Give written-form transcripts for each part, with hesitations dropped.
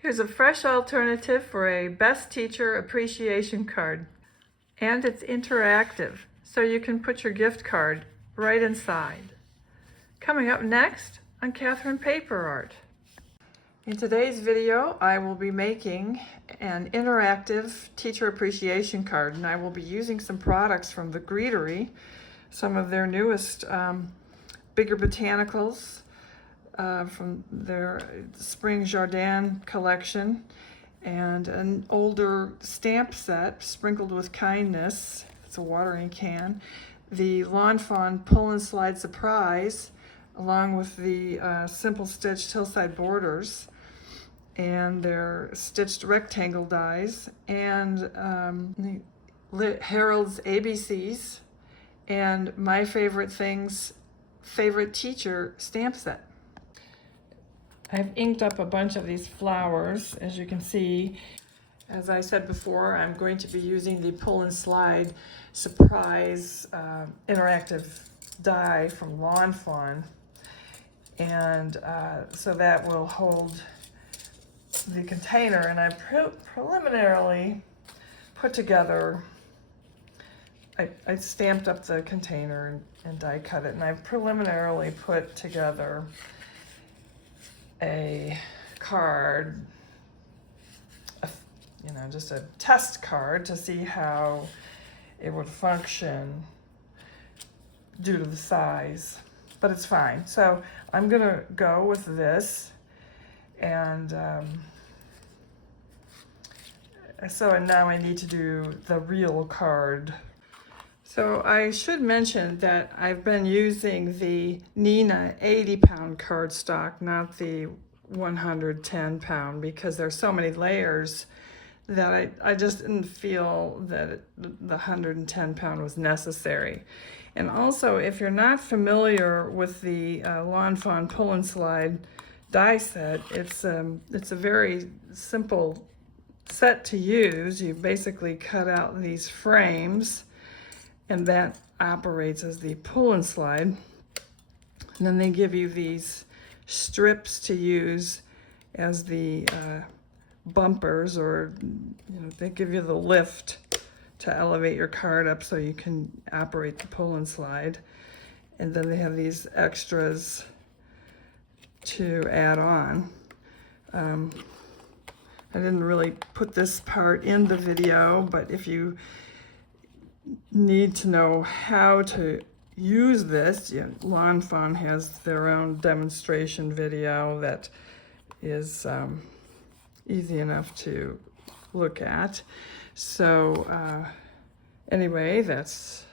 Here's a fresh alternative for a Best Teacher Appreciation card. And it's interactive, so you can put your gift card right inside. Coming up next on Catherine Paper Art. In today's video, I will be making an interactive teacher appreciation card, and I will be using some products from the Greetery, some of their newest Bigger Botanicals from their Spring Jardin Collection, and an older stamp set, Sprinkled with Kindness. It's a watering can. The Lawn Fawn Pull and Slide Surprise, along with the simple stitched hillside borders, and their stitched rectangle dies, and Harold's ABCs, and My Favorite Things Favorite Teacher stamp set. I've inked up a bunch of these flowers, as you can see. As I said before, I'm going to be using the Pull and Slide Surprise interactive die from Lawn Fawn, and so that will hold the container. And I preliminarily put together, I stamped up the container and die cut it, and I preliminarily put together a card, just a test card to see how it would function due to the size, but it's fine. So I'm gonna go with this, and so now I need to do the real card. So I should mention that I've been using the Nina 80-pound cardstock, not the 110-pound, because there's so many layers that I just didn't feel that the 110-pound was necessary. And also, if you're not familiar with the Lawn Fawn Pull and Slide die set, it's a very simple set to use. You basically cut out these frames, and that operates as the pull and slide. And then they give you these strips to use as the bumpers, or they give you the lift to elevate your card up so you can operate the pull and slide. And then they have these extras to add on. I didn't really put this part in the video, but if you need to know how to use this, Lawn Fawn has their own demonstration video that is easy enough to look at. So anyway, that's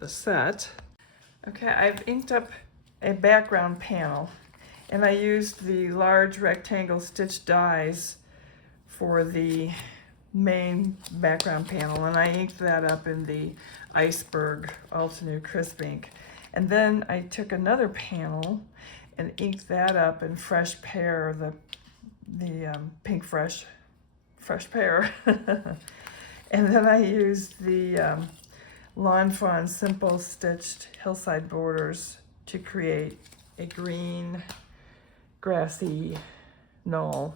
the set. Okay, I've inked up a background panel, and I used the large rectangle stitch dies for the main background panel, and I inked that up in the Iceberg ALTENEW crisp ink. And then I took another panel and inked that up in Fresh Pear, the pink fresh pear. And then I used the Lawn Fawn simple stitched hillside borders to create a green grassy knoll.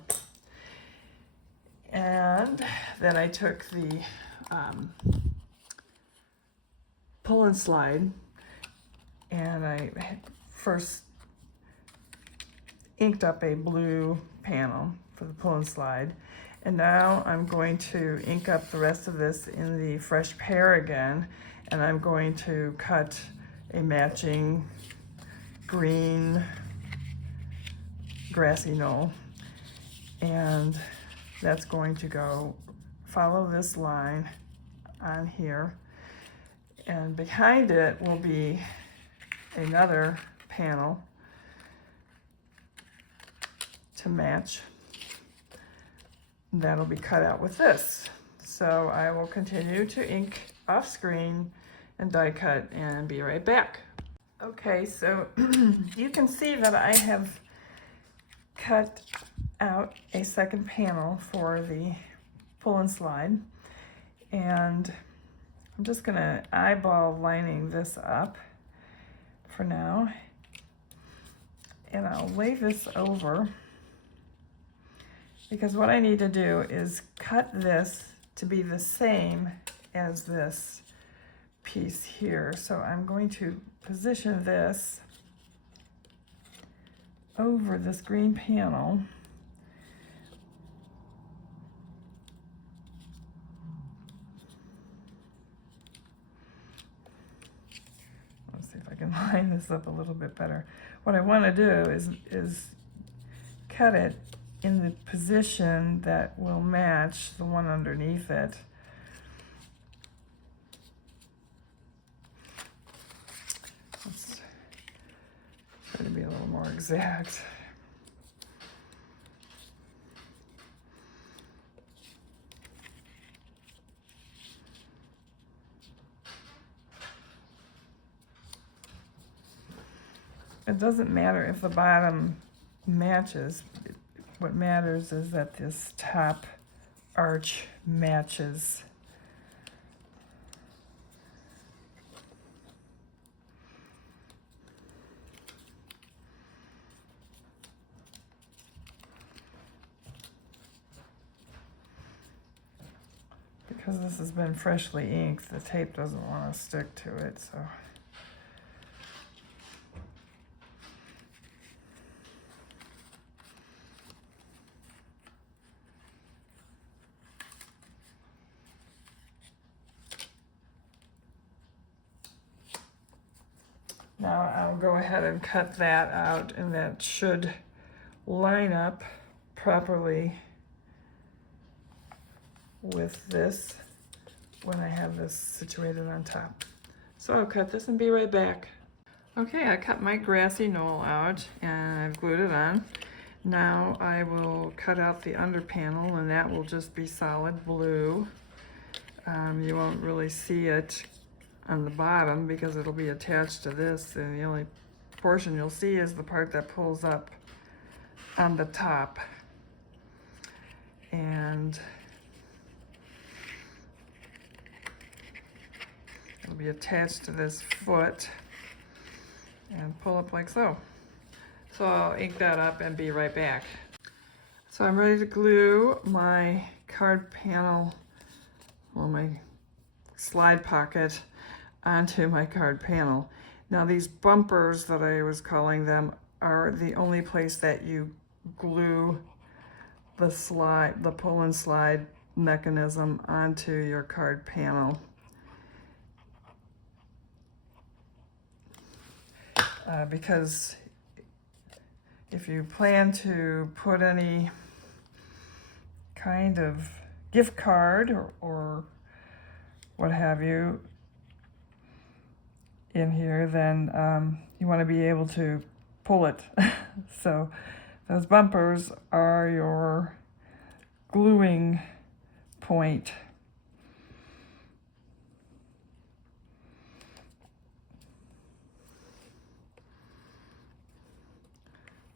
And then I took the pull and slide, and I first inked up a blue panel for the pull and slide. And now I'm going to ink up the rest of this in the Fresh Pear again, and I'm going to cut a matching green grassy knoll. And that's going to go follow this line on here, and behind it will be another panel to match. That'll be cut out with this. So I will continue to ink off screen and die cut and be right back. Okay, so you can see that I have cut out a second panel for the pull and slide, and I'm just gonna eyeball lining this up for now, and I'll lay this over because what I need to do is cut this to be the same as this piece here. So I'm going to position this over this green panel. Let's see if I can line this up a little bit better. What I want to do is cut it in the position that will match the one underneath it. Let's try to be a little more exact. It doesn't matter if the bottom matches. What matters is that this top arch matches. Because this has been freshly inked, the tape doesn't want to stick to it, so. Now I'll go ahead and cut that out, and that should line up properly with this when I have this situated on top. So I'll cut this and be right back. Okay, I cut my grassy knoll out and I've glued it on. Now I will cut out the under panel, and that will just be solid blue. You won't really see it on the bottom because it'll be attached to this, and the only portion you'll see is the part that pulls up on the top. And it'll be attached to this foot and pull up like so. So I'll ink that up and be right back. So I'm ready to glue my card panel, well, my slide pocket onto my card panel. Now these bumpers that I was calling them are the only place that you glue the slide, the pull and slide mechanism onto your card panel. Because if you plan to put any kind of gift card or what have you in here, then you want to be able to pull it. So those bumpers are your gluing point.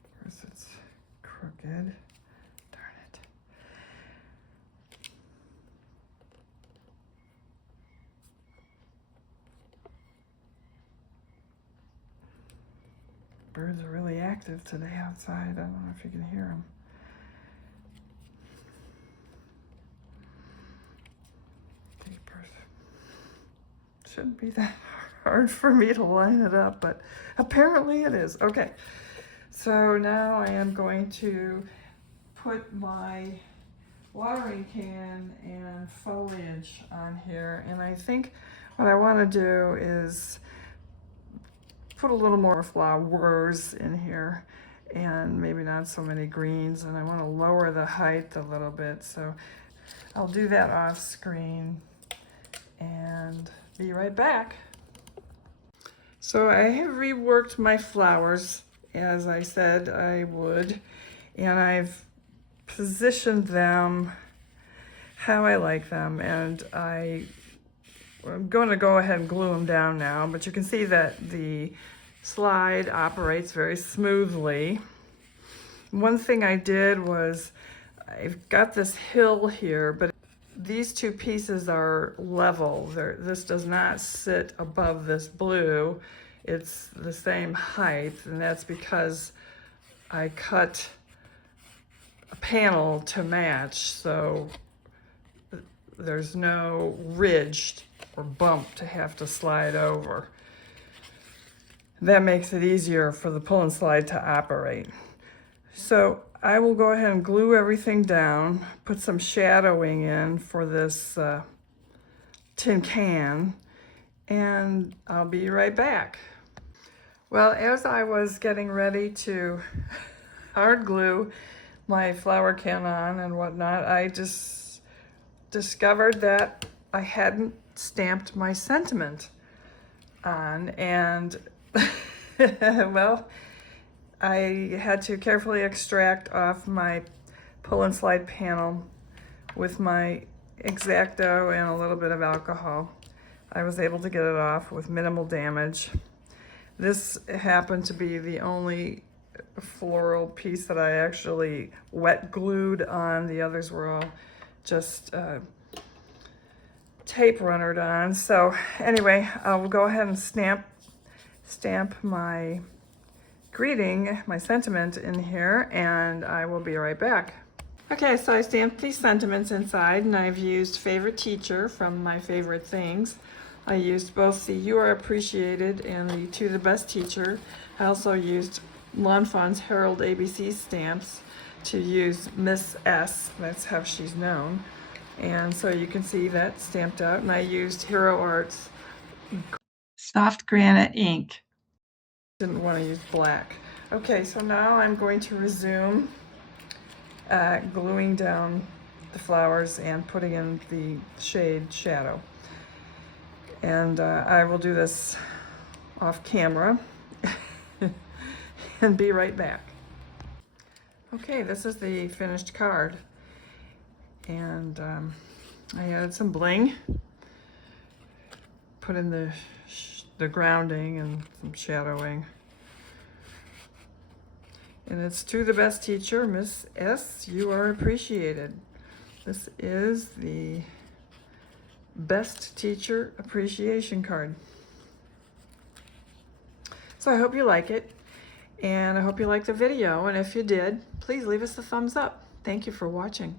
Of course it's crooked. Darn it. Birds are really active today outside. I don't know if you can hear them. Shouldn't be that hard for me to line it up, but apparently it is. Okay, so now I am going to put my watering can and foliage on here, and I think what I want to do is put a little more flowers in here and maybe not so many greens, and I want to lower the height a little bit, so I'll do that off screen and be right back. So I have reworked my flowers as I said I would, and I've positioned them how I like them, and I'm going to go ahead and glue them down now, but you can see that the slide operates very smoothly. One thing I did was I've got this hill here, but these two pieces are level. This does not sit above this blue. It's the same height, and that's because I cut panel to match, so there's no ridge or bump to have to slide over. That makes it easier for the pull and slide to operate. So I will go ahead and glue everything down, put some shadowing in for this tin can, and I'll be right back. Well, as I was getting ready to hard glue my flower can on and whatnot, I just discovered that I hadn't stamped my sentiment on, and well, I had to carefully extract off my pull and slide panel with my X-Acto and a little bit of alcohol. I was able to get it off with minimal damage. This happened to be the only floral piece that I actually wet glued on. The others were all just tape runnered on. So anyway, I'll go ahead and stamp my greeting, my sentiment in here, and I will be right back. Okay, so I stamped these sentiments inside, and I've used Favorite Teacher from My Favorite Things. I used both the You Are Appreciated and the To the Best Teacher. I also used Lawn Fawn's Herald ABC stamps to use Miss S, that's how she's known. And so you can see that stamped out, and I used Hero Art's Soft Granite ink. Didn't want to use black. Okay, so now I'm going to resume gluing down the flowers and putting in the shade shadow. And I will do this off camera and be right back. Okay, this is the finished card. And I added some bling, put in the grounding and some shadowing. And it's To the Best Teacher, Miss S, You Are Appreciated. This is the Best Teacher Appreciation card. So I hope you like it, and I hope you liked the video, and if you did, please leave us a thumbs up. Thank you for watching.